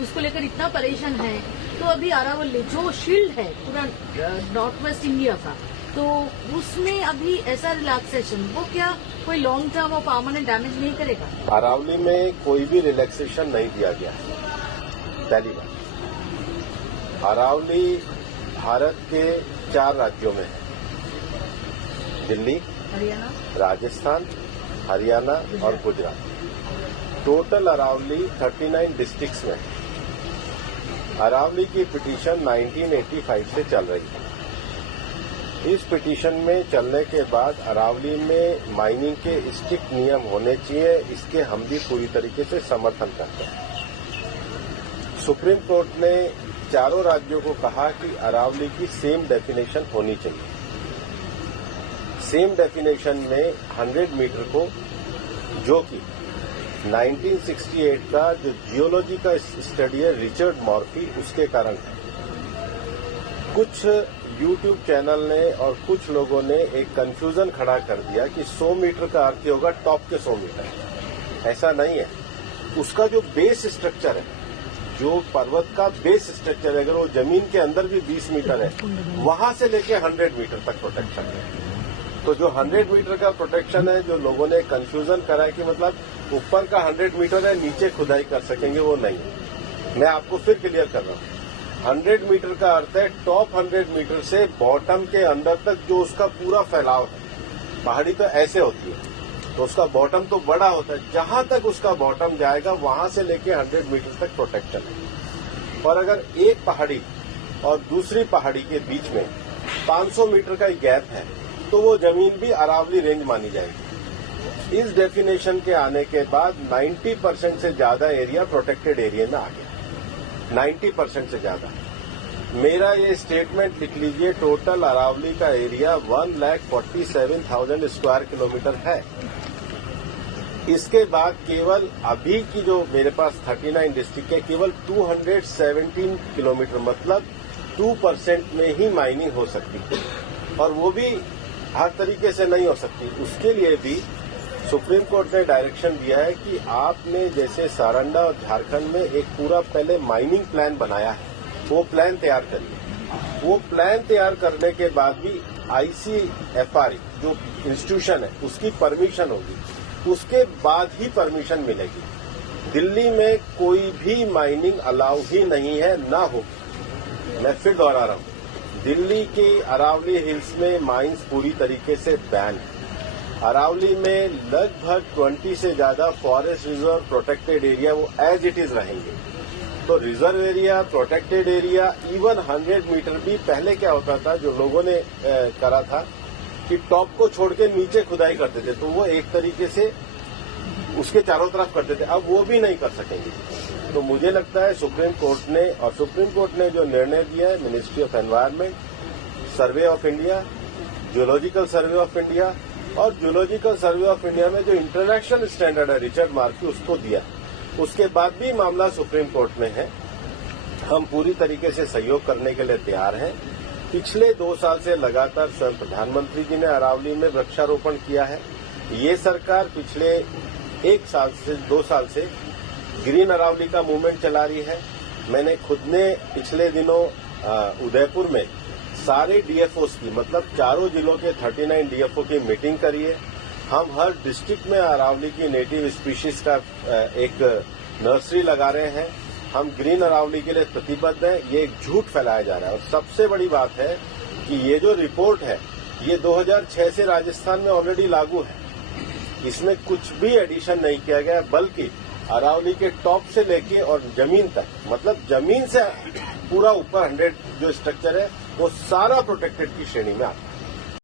उसको लेकर इतना परेशान है, तो अभी अरावली जो शील्ड है पूरा नॉर्थ वेस्ट इंडिया का, तो उसमें अभी ऐसा रिलैक्सेशन वो क्या कोई लॉन्ग टर्म और परमानेंट डैमेज नहीं करेगा? अरावली में कोई भी रिलैक्सेशन नहीं दिया गया है। पहली बात, अरावली भारत के 4 राज्यों में है, दिल्ली, हरियाणा, राजस्थान, हरियाणा और गुजरात। टोटल अरावली 39 डिस्ट्रिक्ट्स में है। अरावली की पिटीशन 1985 से चल रही है। इस पिटीशन में चलने के बाद अरावली में माइनिंग के स्ट्रिक्ट नियम होने चाहिए, इसके हम भी पूरी तरीके से समर्थन करते हैं। सुप्रीम कोर्ट ने चारों राज्यों को कहा कि अरावली की सेम डेफिनेशन होनी चाहिए। सेम डेफिनेशन में 100 मीटर को, जो कि 1968 का जो जियोलॉजी का स्टडी है रिचर्ड मॉर्फी, उसके कारण है। कुछ यूट्यूब चैनल ने और कुछ लोगों ने एक कंफ्यूजन खड़ा कर दिया कि 100 मीटर का अर्थ होगा टॉप के 100 मीटर। ऐसा नहीं है। उसका जो बेस स्ट्रक्चर है, जो पर्वत का बेस स्ट्रक्चर है, अगर वो जमीन के अंदर भी 20 मीटर है, वहां से लेके 100 मीटर तक प्रोटेक्शन है। तो जो 100 मीटर का प्रोटेक्शन है, जो लोगों ने कंफ्यूजन करा है कि मतलब ऊपर का 100 मीटर है, नीचे खुदाई कर सकेंगे, वो नहीं है। मैं आपको फिर क्लियर कर रहा हूं। 100 मीटर का अर्थ है टॉप 100 मीटर से बॉटम के अंदर तक जो उसका पूरा फैलाव है। पहाड़ी तो ऐसे होती है, तो उसका बॉटम तो बड़ा होता है, जहां तक उसका बॉटम जाएगा वहां से लेके 100 मीटर तक प्रोटेक्शन है। और अगर एक पहाड़ी और दूसरी पहाड़ी के बीच में 500 मीटर का गैप है, तो वो जमीन भी अरावली रेंज मानी जाएगी। इस डेफिनेशन के आने के बाद 90% से ज्यादा एरिया प्रोटेक्टेड एरिया में आ गया। 90% से ज्यादा। मेरा ये स्टेटमेंट लिख लीजिए, टोटल अरावली का एरिया 1,47,000 स्क्वायर किलोमीटर है। इसके बाद केवल अभी की जो मेरे पास 39 डिस्ट्रिक्ट है, केवल 217 किलोमीटर, मतलब 2% में ही माइनिंग हो सकती है, और वो भी हर तरीके से नहीं हो सकती। उसके लिए भी सुप्रीम कोर्ट ने डायरेक्शन दिया है कि आपने जैसे सारंडा और झारखंड में एक पूरा पहले माइनिंग प्लान बनाया है, वो प्लान तैयार करिए। वो प्लान तैयार करने के बाद भी ICFR जो इंस्टीट्यूशन है उसकी परमिशन होगी, उसके बाद ही परमिशन मिलेगी। दिल्ली में कोई भी माइनिंग अलाउ ही नहीं है, ना होगी। मैं फिर दोहरा रहा हूं, दिल्ली के अरावली हिल्स में माइंस पूरी तरीके से बैन है। अरावली में लगभग 20 से ज्यादा फॉरेस्ट रिजर्व प्रोटेक्टेड एरिया वो एज इट इज रहेंगे। तो reserve area, protected area, even 100 metre भी पहले क्या होता था, जो लोगों ने करा था कि टॉप को छोड़ के नीचे खुदाई करते थे, तो वो एक तरीके से उसके चारों तरफ करते थे। अब वो भी नहीं कर सकेंगे। तो मुझे लगता है सुप्रीम कोर्ट ने जो निर्णय दिया है, ministry of environment, survey of India, geological survey of India, और जियोलॉजिकल सर्वे ऑफ इंडिया में जो इंटरनेशनल स्टैंडर्ड है रिचर्ड मॉर्फी, उसको दिया। उसके बाद भी मामला सुप्रीम कोर्ट में है। हम पूरी तरीके से सहयोग करने के लिए तैयार हैं। पिछले 2 साल से लगातार स्वयं प्रधानमंत्री जी ने अरावली में वृक्षारोपण किया है। ये सरकार पिछले 1 साल से 2 साल से ग्रीन अरावली का मूवमेंट चला रही है। मैंने खुद ने पिछले दिनों उदयपुर में सारे डीएफओस की, मतलब चारों जिलों के 39 डीएफओ की मीटिंग करी है। हम हर डिस्ट्रिक्ट में अरावली की नेटिव स्पीशीज का एक नर्सरी लगा रहे हैं। हम ग्रीन अरावली के लिए प्रतिबद्ध हैं। ये एक झूठ फैलाया जा रहा है। और सबसे बड़ी बात है कि ये जो रिपोर्ट है, ये 2006 से राजस्थान में ऑलरेडी लागू है। इसमें कुछ भी एडिशन नहीं किया गया, बल्कि अरावली के टॉप से लेके और जमीन तक, मतलब जमीन से पूरा ऊपर 100 जो स्ट्रक्चर है, वो सारा प्रोटेक्टेड की श्रेणी में आता है।